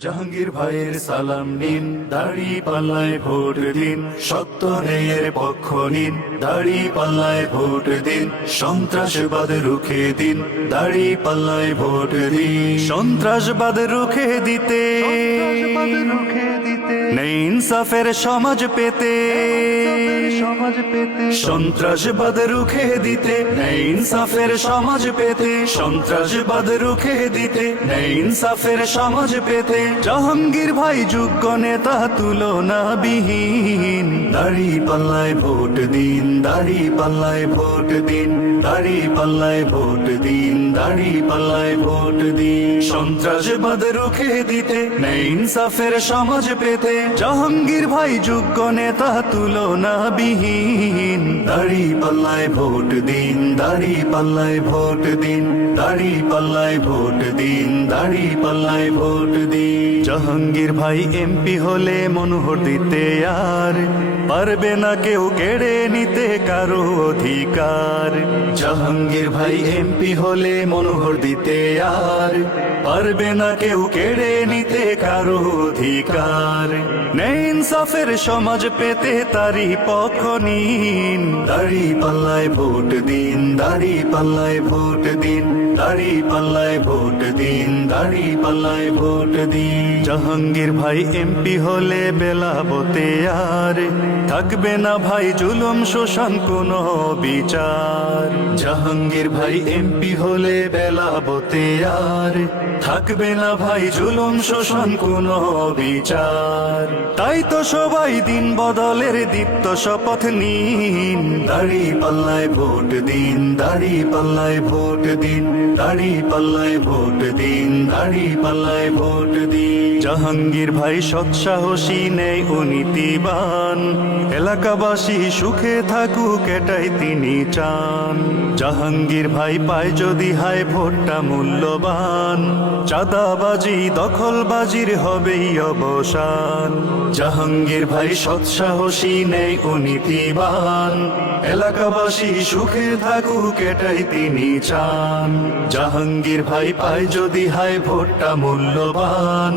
জাহাঙ্গীর ভাইয়ের সালাম নিন, দাড়ি পাল্লায় ভোট দিন, সত্য ন্যায়ের পক্ষ নিন, দাড়ি পাল্লায় ভোট দিন, সন্ত্রাসবাদ রুখে দিন, দাড়ি পাল্লায় ভোট দিন। সন্ত্রাসবাদ রুখে দিতে নেই ইনসাফের সমাজ পেতে, সন্ত্রাসবাদ রুখে দিতে নেই ইনসাফের সমাজ পেতে, সন্ত্রাসবাদ রুখে দিতে নেই ইনসাফের সমাজ পেতে। জাহাঙ্গীর ভাই যোগ্য নেতা তুলনাবিহীন, দাড়ি পাল্লায় ভোট দিন, দাড়ি পাল্লায় ভোট দিন, দাড়ি পাল্লায় ভোট দিন, দাড়ি পাল্লায় ভোট দিন। সন্ত্রাসবাদ রুখে দিতে নেই ইনসাফের সমাজ পেতে, জাহাঙ্গীর ভাই যোগ্য নেতা তুলনাবিহীন। দাড়ি পাল্লায় ভোট দিন, দাড়ি পাল্লায় ভোট দিন, দাড়ি পাল্লায় ভোট দিন, দাড়ি পাল্লায় ভোট দিন। জাহাঙ্গীর ভাই এমপি হলে মনোহর দিতে আর পারবে না কেউ কেড়ে নিতে কারো অধিকার। জাহাঙ্গীর ভাই এমপি হলে মনোহর দিতে আর পারবে না কেউ কেড়ে নিতে কারো অধিকার। নেই ইনসাফের সমাজ পেতে তারই পক্ষ নিন, দাড়ি পাল্লায় ভোট দিন, দাড়ি পাল্লায় ভোট দিন, দাড়ি পাল্লায় ভোট দিন, দাড়ি পাল্লায় ভোট দিন। জাহাঙ্গীর ভাই এমপি হলে বেলাবতে আর থাকবে না ভাই জুলুম শোষণ কোনো বিচার। জাহাঙ্গীর ভাই এমপি হলে বেলাবতে আর থাকবে না ভাই জুলুম শোষণ কোনো বিচার। তাই তো সবাই দিন বদলের দীপ্ত শপথ নিন, দাড়ি পাল্লায় ভোট দিন, দাড়ি পাল্লায় ভোট দিন, দাড়ি পাল্লায় ভোট দিন, দাড়ি পাল্লায় ভোট দিন। জাহাঙ্গীর ভাই সৎসাহসী নেই ও নীতিবান, এলাকাবাসী সুখে থাকুক এটাই তিনি চান। জাহাঙ্গীর ভাই পায় যদি হায় ভোটটা মূল্যবান, চাঁদাবাজি দখলবাজির হবেই অবসান। জাহাঙ্গীর ভাই সৎসাহসী নেই ও নীতিবান, এলাকাবাসী সুখে থাকুক এটাই তিনি চান। জাহাঙ্গীর ভাই পায় যদি হায় ভোটটা মূল্যবান,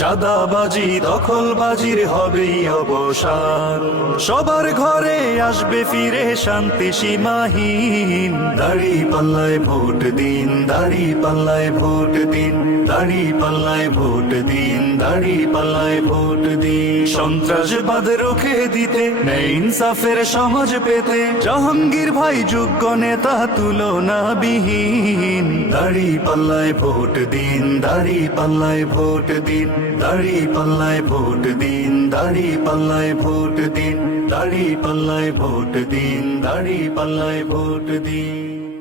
চাঁদাবাজি দখলবাজির হবেই অবসান। সবার ঘরে আসবে ফিরে শান্তি সীমাহীন, দাড়ি পাল্লায় ভোট দিন, দাড়ি পাল্লায় ভোট দিন, দাড়ি পাল্লায় ভোট দিন, দাড়ি পাল্লায় ভোট দিন। সন্ত্রাসবাদ রুখে দিতে নেই ইনসাফের সমাজ পেতে, জাহাঙ্গীর ভাই যোগ্য নেতা তুলনাবিহীন। দাড়ি পাল্লায় ভোট দিন, দাড়ি পাল্লায় ভোট দিন, দাড়ি পাল্লায় ভোট দিন, দাড়ি পাল্লায় ভোট দিন, দাড়ি পাল্লায় ভোট দিন, দাড়ি পাল্লায় ভোট দিন।